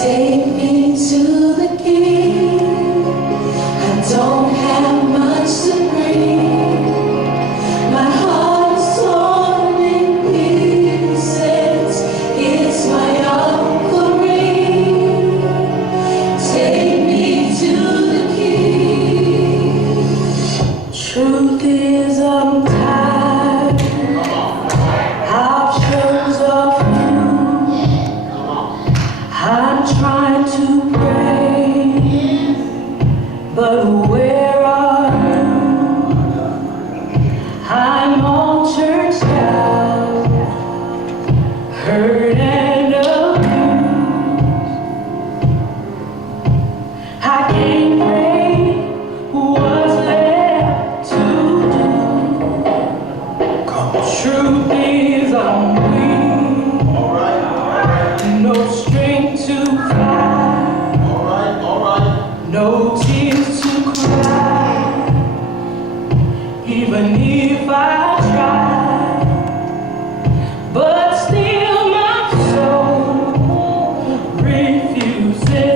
Take me to the King. I don't have much to bring. My heart is torn in pieces. It's my offering. Take me to the King. Truth is, I'm tired. Options of you. I'm trying to pray, but where are you? I'm all churched out, hurt and abused. I can't pray. What's left to do? Truth is, I'm weak. No strength to fly. No tears to cry. Even if I try, but still my soul refuses.